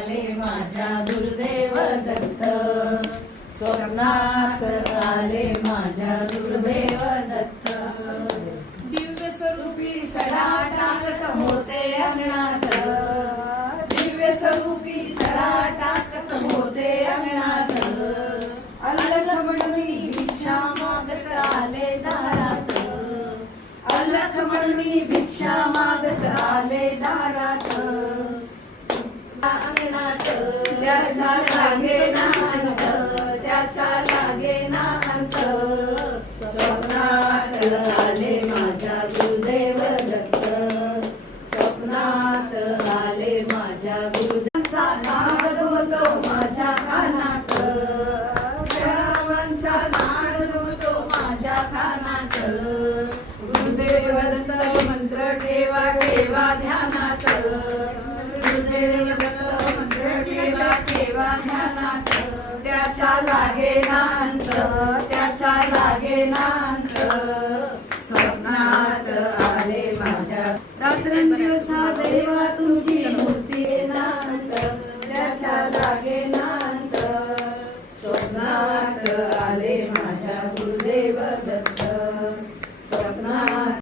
आले माझ्या गुरुदेव दत्त, स्वप्नात आले माझ्या गुरुदेव दत्त। दिव्य स्वरूपी सडा टाकत होते अंगणात, दिव्य स्वरूपी सडा टाकत होते अंगणात। अलख म्हणून भिक्षा मागत आले दारात, अलख म्हणून भिक्षा मागत आले दारात। अंगणात त्याचा लागे ना अंत, त्याचा लागे ना अंत। स्वप्नात आले माझ्या गुरुदेव दत्त, स्वप्नात आले माझ्या गुरुदेवांचा नाद होतो माझ्या कानात, देवांचा नाद होतो माझ्या कानात। गुरुदेव दत्त मंत्र ठेवा ठेवा ध्यानात, गुरुदेव दत्त मंत्र ठेवा ठेवा ध्यानात। त्याचा लागे ना अंत, त्याचा लागे ना अंत। स्वप्नात आले माझ्या रात्रंदिवसा देवा तुमची